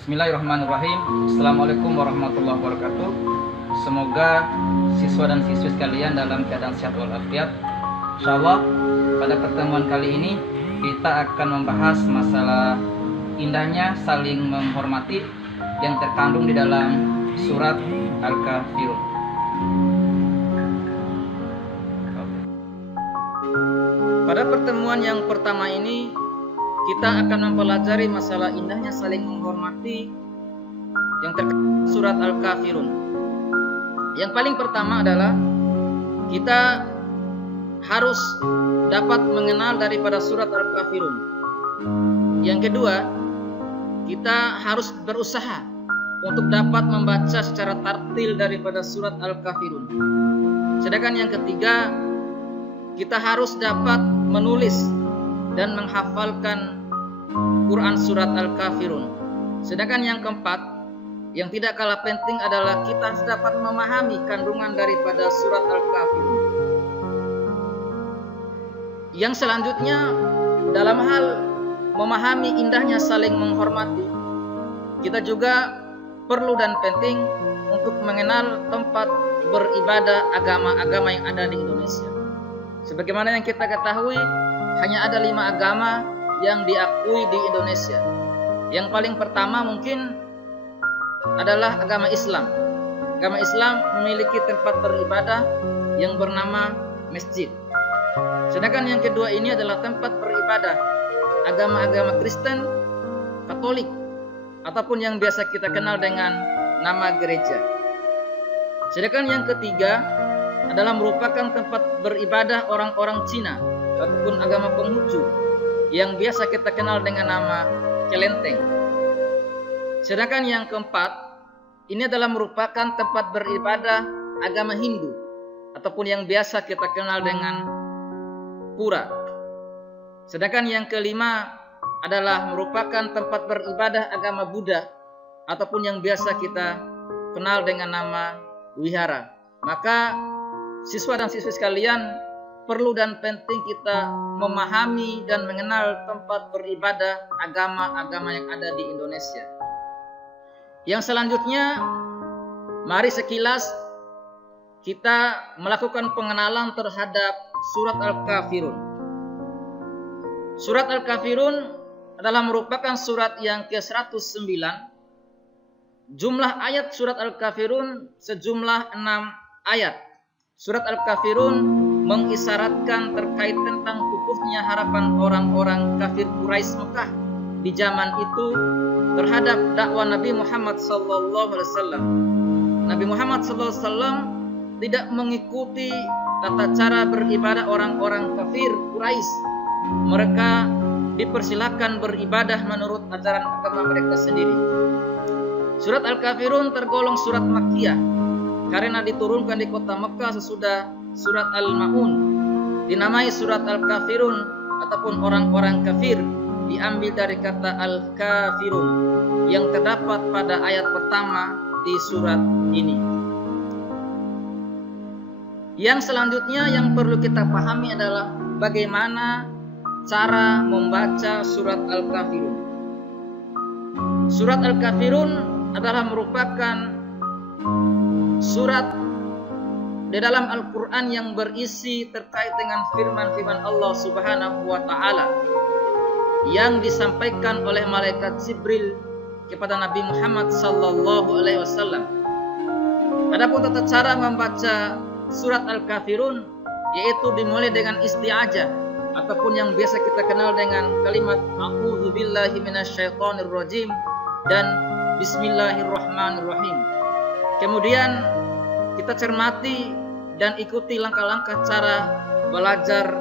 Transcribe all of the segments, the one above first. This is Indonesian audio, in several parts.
Bismillahirrahmanirrahim. Assalamualaikum warahmatullahi wabarakatuh. Semoga siswa dan siswi sekalian dalam keadaan sehat walafiat. Insyaallah pada pertemuan kali ini kita akan membahas masalah indahnya saling menghormati yang terkandung di dalam surat Al-Kafirun. Pada pertemuan yang pertama ini kita akan mempelajari masalah indahnya saling menghormati yang terkandung surat Al-Kafirun. Yang paling pertama adalah kita harus dapat mengenal daripada surat Al-Kafirun. Yang kedua, kita harus berusaha untuk dapat membaca secara tartil daripada surat Al-Kafirun. Sedangkan yang ketiga, kita harus dapat menulis dan menghafalkan Quran surat Al-Kafirun. Sedangkan yang keempat, yang tidak kalah penting adalah kita harus dapat memahami kandungan daripada surat Al-Kafirun. Yang selanjutnya, dalam hal memahami indahnya saling menghormati, kita juga perlu dan penting untuk mengenal tempat beribadah agama-agama yang ada di Indonesia. Sebagaimana yang kita ketahui, hanya ada 5 agama yang diakui di Indonesia. Yang paling pertama mungkin adalah agama Islam. Agama Islam memiliki tempat beribadah yang bernama masjid. Sedangkan yang kedua ini adalah tempat beribadah agama-agama Kristen, Katolik, ataupun yang biasa kita kenal dengan nama gereja. Sedangkan yang ketiga adalah merupakan tempat beribadah orang-orang Cina ataupun agama Konghucu yang biasa kita kenal dengan nama Kelenteng. Sedangkan yang keempat, ini adalah merupakan tempat beribadah agama Hindu ataupun yang biasa kita kenal dengan Pura. Sedangkan yang kelima adalah merupakan tempat beribadah agama Buddha ataupun yang biasa kita kenal dengan nama wihara. Maka siswa dan siswi sekalian, perlu dan penting kita memahami dan mengenal tempat beribadah agama-agama yang ada di Indonesia. Yang selanjutnya, mari sekilas kita melakukan pengenalan terhadap surat Al-Kafirun. Surat Al-Kafirun adalah merupakan surat yang ke-109. Jumlah ayat surat Al-Kafirun sejumlah 6 ayat. Surat Al-Kafirun mengisyaratkan terkait tentang pupusnya harapan orang-orang kafir Quraisy Mekah di zaman itu terhadap dakwah Nabi Muhammad SAW. Nabi Muhammad SAW tidak mengikuti tata cara beribadah orang-orang kafir Quraisy. Mereka dipersilakan beribadah menurut ajaran agama mereka sendiri. Surat Al-Kafirun tergolong surat Makkiyah karena diturunkan di kota Mekah sesudah surat Al-Ma'un. Dinamai surat Al-Kafirun ataupun orang-orang kafir diambil dari kata Al-Kafirun yang terdapat pada ayat pertama di surat ini. Yang selanjutnya yang perlu kita pahami adalah bagaimana cara membaca surat Al-Kafirun. Surat Al-Kafirun adalah merupakan surat di dalam Al-Quran yang berisi terkait dengan firman-firman Allah Subhanahu wa Ta'ala yang disampaikan oleh malaikat Jibril kepada Nabi Muhammad sallallahu alaihi wasallam. Adapun tata cara membaca surat Al-Kafirun yaitu dimulai dengan isti'adzah ataupun yang biasa kita kenal dengan kalimat a'udzubillahi minasyaitonirrajim dan bismillahirrahmanirrahim. Kemudian kita cermati dan ikuti langkah-langkah cara belajar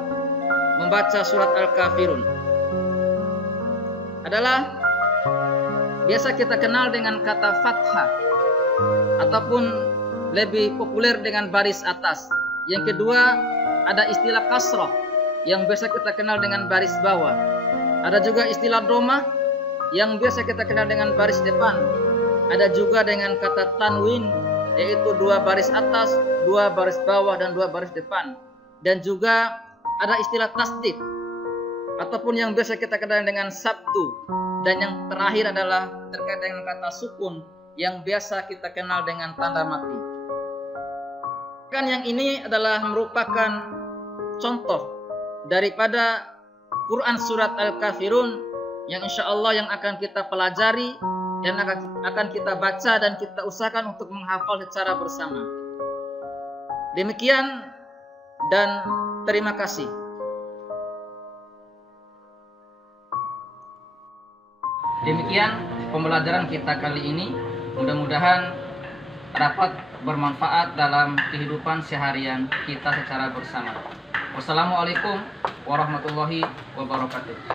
membaca surat Al-Kafirun. Adalah biasa kita kenal dengan kata fathah ataupun lebih populer dengan baris atas. Yang kedua ada istilah kasrah yang biasa kita kenal dengan baris bawah. Ada juga istilah domah yang biasa kita kenal dengan baris depan. Ada juga dengan kata tanwin, yaitu 2 baris atas, 2 baris bawah, dan 2 baris depan. Dan juga ada istilah tasdid ataupun yang biasa kita kenal dengan sabtu, Dan yang terakhir adalah terkait dengan kata sukun yang biasa kita kenal dengan tanda mati. Kan yang ini adalah merupakan contoh daripada Quran surat Al-Kafirun yang insya Allah yang akan kita pelajari dan akan kita baca dan kita usahakan untuk menghafal secara bersama. Demikian dan terima kasih. Demikian pembelajaran kita kali ini. Mudah-mudahan dapat bermanfaat dalam kehidupan seharian kita secara bersama. Wassalamualaikum warahmatullahi wabarakatuh.